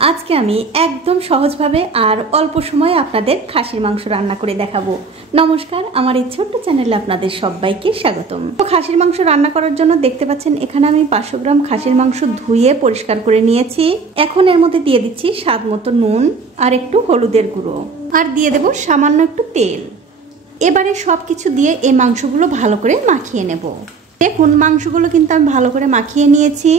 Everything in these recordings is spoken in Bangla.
আজকে আমি একদম সহজভাবে আর অল্প সময়ে আপনাদের খাসির মাংস রান্না করে দেখাবো। নমস্কার, আমার এই ছোট্ট চ্যানেলে আপনাদের সবাইকে স্বাগতম। তো খাসির মাংস রান্না করার জন্য দেখতে পাচ্ছেন এখানে আমি 500 গ্রাম খাসির মাংস ধুয়ে পরিষ্কার করে নিয়েছি। এখন এর মধ্যে দিয়ে দিচ্ছি স্বাদ মতো নুন আর একটু হলুদের গুঁড়ো, আর দিয়ে দেব সামান্য একটু তেল। এবারে সবকিছু দিয়ে এই মাংসগুলো ভালো করে মাখিয়ে নেব। দেখুন মাংসগুলো কিন্তু আমি ভালো করে মাখিয়ে নিয়েছি।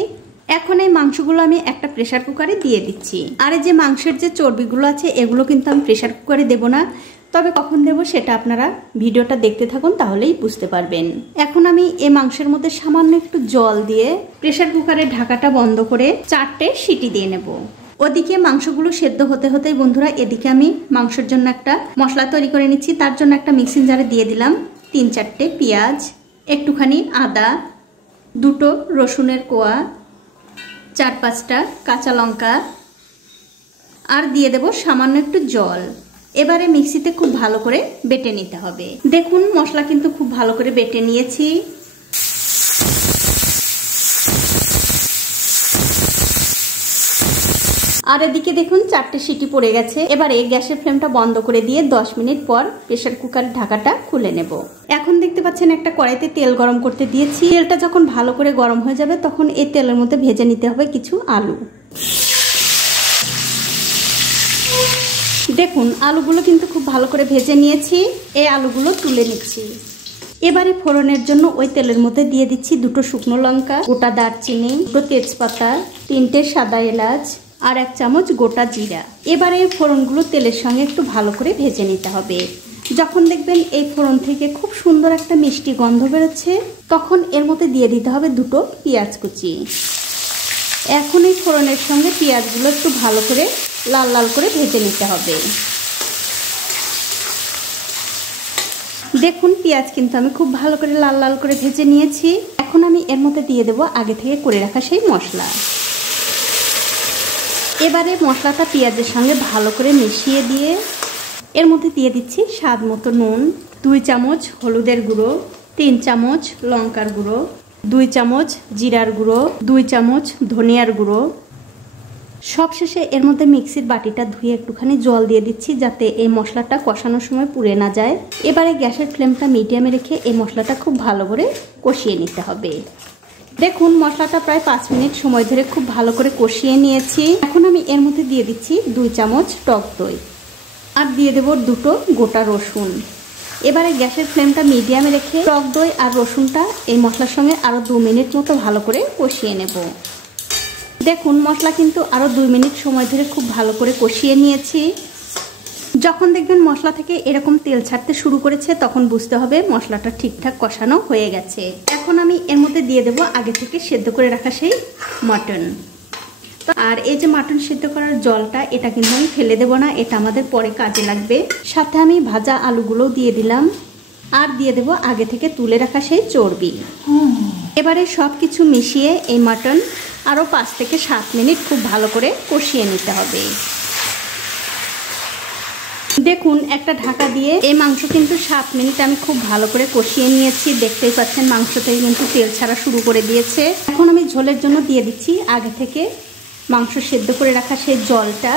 এখন এই মাংসগুলো আমি একটা প্রেসার কুকারে দিয়ে দিচ্ছি। আর এই যে মাংসের যে চর্বিগুলো আছে এগুলো কিন্তু আমি প্রেসার কুকারে দেব না, তবে কখন দেব সেটা আপনারা ভিডিওটা দেখতে থাকুন, তাহলেই বুঝতে পারবেন। এখন আমি এই মাংসের মধ্যে সামান্য একটু জল দিয়ে প্রেসার কুকারের ঢাকাটা বন্ধ করে 4টে সিটি দিয়ে নেব। ওদিকে মাংসগুলো সেদ্ধ হতে হতেই বন্ধুরা এদিকে আমি মাংসের জন্য একটা মশলা তৈরি করে নিচ্ছি। তার জন্য একটা মিক্সিং জারে দিয়ে দিলাম 3-4টে পেঁয়াজ, একটুখানি আদা, 2টো রসুনের কোয়া, 4-5টা কাঁচা লঙ্কা, আর দিয়ে দেব সামান্য একটু জল। এবারে মিক্সিতে খুব ভালো করে বেটে নিতে হবে। দেখুন মশলা কিন্তু খুব ভালো করে বেটে নিয়েছি। আর এদিকে দেখুন 4টে সিটি পড়ে গেছে। এবারে গ্যাসের ফ্লেমটা বন্ধ করে দিয়ে 10 মিনিট পর প্রেসার কুকারের ঢাকাটা খুলে নেব। এখন দেখতে পাচ্ছেন একটা কড়াইতে তেল গরম করতে দিয়েছি। তেলটা যখন ভালো করে গরম হয়ে যাবে তখন এই তেলের মধ্যে ভেজে নিতে হবে কিছু আলু। দেখুন আলুগুলো কিন্তু খুব ভালো করে ভেজে নিয়েছি। এই আলুগুলো তুলে নিচ্ছি। এবারে ফোড়নের জন্য ওই তেলের মধ্যে দিয়ে দিচ্ছি 2টো শুকনো লঙ্কা, গোটা দারচিনি, 2টো তেজপাতা, 3টে সাদা এলাচ আর 1 চামচ গোটা জিরা। এবারে এই ফোড়নগুলো তেলের সঙ্গে একটু ভালো করে ভেজে নিতে হবে। যখন দেখবেন এই ফোড়ন থেকে খুব সুন্দর একটা মিষ্টি গন্ধ বেরোচ্ছে তখন এর মধ্যে দিয়ে দিতে হবে 2টো পেঁয়াজ কুচি। এখন এই ফোড়নের সঙ্গে পেঁয়াজগুলো একটু ভালো করে লাল লাল করে ভেজে নিতে হবে। দেখুন পেঁয়াজ কিন্তু আমি খুব ভালো করে লাল লাল করে ভেজে নিয়েছি। এখন আমি এর মধ্যে দিয়ে দেব আগে থেকে করে রাখা সেই মশলা। এবারে মশলাটা পেঁয়াজের সঙ্গে ভালো করে মিশিয়ে দিয়ে এর মধ্যে দিয়ে দিচ্ছি স্বাদ মতো নুন, 2 চামচ হলুদের গুঁড়ো, 3 চামচ লঙ্কার গুঁড়ো, 2 চামচ জিরার গুঁড়ো, 2 চামচ ধনিয়ার গুঁড়ো। সবশেষে এর মধ্যে মিক্সির বাটিটা ধুয়ে একটুখানি জল দিয়ে দিচ্ছি যাতে এই মশলাটা কষানোর সময় পুড়ে না যায়। এবারে গ্যাসের ফ্লেমটা মিডিয়ামে রেখে এই মশলাটা খুব ভালো করে কষিয়ে নিতে হবে। দেখুন মশলাটা প্রায় 5 মিনিট সময় ধরে খুব ভালো করে কষিয়ে নিয়েছি। এখন আমি এর মধ্যে দিয়ে দিচ্ছি 2 চামচ টক দই, আর দিয়ে দেব 2টো গোটা রসুন। এবারে গ্যাসের ফ্লেমটা মিডিয়ামে রেখে টক দই আর রসুনটা এই মশলার সঙ্গে আরও 2 মিনিট মতো ভালো করে কষিয়ে নেব। দেখুন মশলা কিন্তু আরও 2 মিনিট সময় ধরে খুব ভালো করে কষিয়ে নিয়েছি। যখন দেখবেন মশলা থেকে এরকম তেল ছাড়তে শুরু করেছে তখন বুঝতে হবে মশলাটা ঠিকঠাক কষানো হয়ে গেছে। এখন আমি এর মধ্যে দিয়ে দেব আগে থেকে সেদ্ধ করে রাখা সেই মাটন। আর এই যে মাটন সেদ্ধ করার জলটা এটা কিন্তু আমি ফেলে দেব না, এটা আমাদের পরে কাজে লাগবে। সাথে আমি ভাজা আলুগুলোও দিয়ে দিলাম, আর দিয়ে দেব আগে থেকে তুলে রাখা সেই চর্বি। এবারে সব কিছু মিশিয়ে এই মাটন আরও 5 থেকে 7 মিনিট খুব ভালো করে কষিয়ে নিতে হবে। দেখুন একটা ঢাকা দিয়ে এই মাংস কিন্তু 7 মিনিট আমি খুব ভালো করে কষিয়ে নিয়েছি। দেখতেই পাচ্ছেন মাংস থেকে কিন্তু তেল ছাড়া শুরু করে দিয়েছে। এখন আমি ঝোলের জন্য দিয়ে দিচ্ছি আগে থেকে মাংস সেদ্ধ করে রাখা সেই জলটা,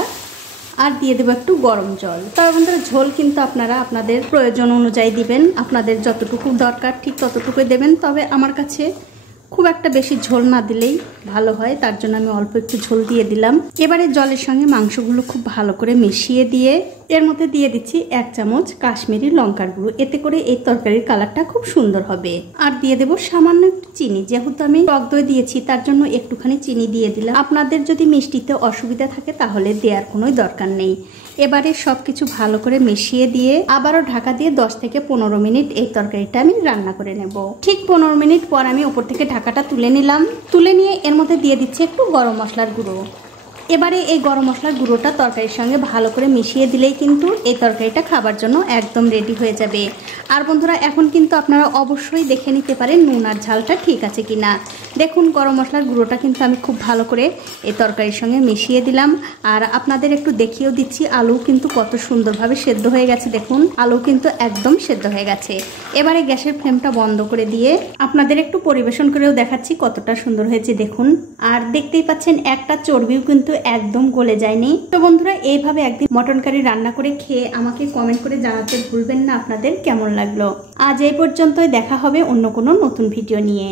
আর দিয়ে দেবো একটু গরম জল। তবে বন্ধুরা ঝোল কিন্তু আপনারা আপনাদের প্রয়োজন অনুযায়ী দিবেন, আপনাদের যতটুকু দরকার ঠিক ততটুকুই দেবেন। তবে আমার কাছে খুব একটা বেশি ঝোল না দিলেই ভালো হয়, তার জন্য আমি অল্প একটু ঝোল দিয়ে দিলাম। এবারে জলের সঙ্গে মাংসগুলো খুব ভালো করে মিশিয়ে দিয়ে এর মধ্যে দিয়ে দিচ্ছি 1 চামচ কাশ্মীরি লঙ্কার গুঁড়ো, এতে করে এই তরকারির কালারটা খুব সুন্দর হবে। আর দিয়ে দেবো সামান্য একটু চিনি, যেহেতু আমি টক দই দিয়েছি তার জন্য একটুখানি চিনি দিয়ে দিলাম। আপনাদের যদি মিষ্টিতে অসুবিধা থাকে তাহলে দেওয়ার কোনো দরকার নেই। এবারে সবকিছু ভালো করে মিশিয়ে দিয়ে আবারও ঢাকা দিয়ে 10 থেকে 15 মিনিট এই তরকারিটা আমি রান্না করে নেব। ঠিক 15 মিনিট পর আমি ওপর থেকে ঢাকাটা তুলে নিলাম। তুলে নিয়ে এর মধ্যে দিয়ে দিচ্ছি একটু গরম মশলার গুঁড়ো। এবারে এই গরম মশলার গুঁড়োটা তরকারির সঙ্গে ভালো করে মিশিয়ে দিলেই কিন্তু এই তরকারিটা খাবার জন্য একদম রেডি হয়ে যাবে। আর বন্ধুরা এখন কিন্তু আপনারা অবশ্যই দেখে নিতে পারেন নুন আর ঝালটা ঠিক আছে কিনা। দেখুন গরম মশলার গুঁড়োটা কিন্তু আমি খুব ভালো করে এই তরকারির সঙ্গে মিশিয়ে দিলাম। আর আপনাদের একটু দেখিয়েও দিচ্ছি আলু কিন্তু কত সুন্দরভাবে সেদ্ধ হয়ে গেছে। দেখুন আলু কিন্তু একদম সেদ্ধ হয়ে গেছে। এবারে গ্যাসের ফ্লেমটা বন্ধ করে দিয়ে আপনাদের একটু পরিবেশন করেও দেখাচ্ছি কতটা সুন্দর হয়েছে দেখুন। আর দেখতেই পাচ্ছেন একটা চর্বিও কিন্তু একদম গলে যায়নি। তো বন্ধুরা এইভাবে একদিন মটন কারি রান্না করে খেয়ে আমাকে কমেন্ট করে জানাতে ভুলবেন না আপনাদের কেমন লাগলো। আজ এই পর্যন্তই, দেখা হবে অন্য কোনো নতুন ভিডিও নিয়ে।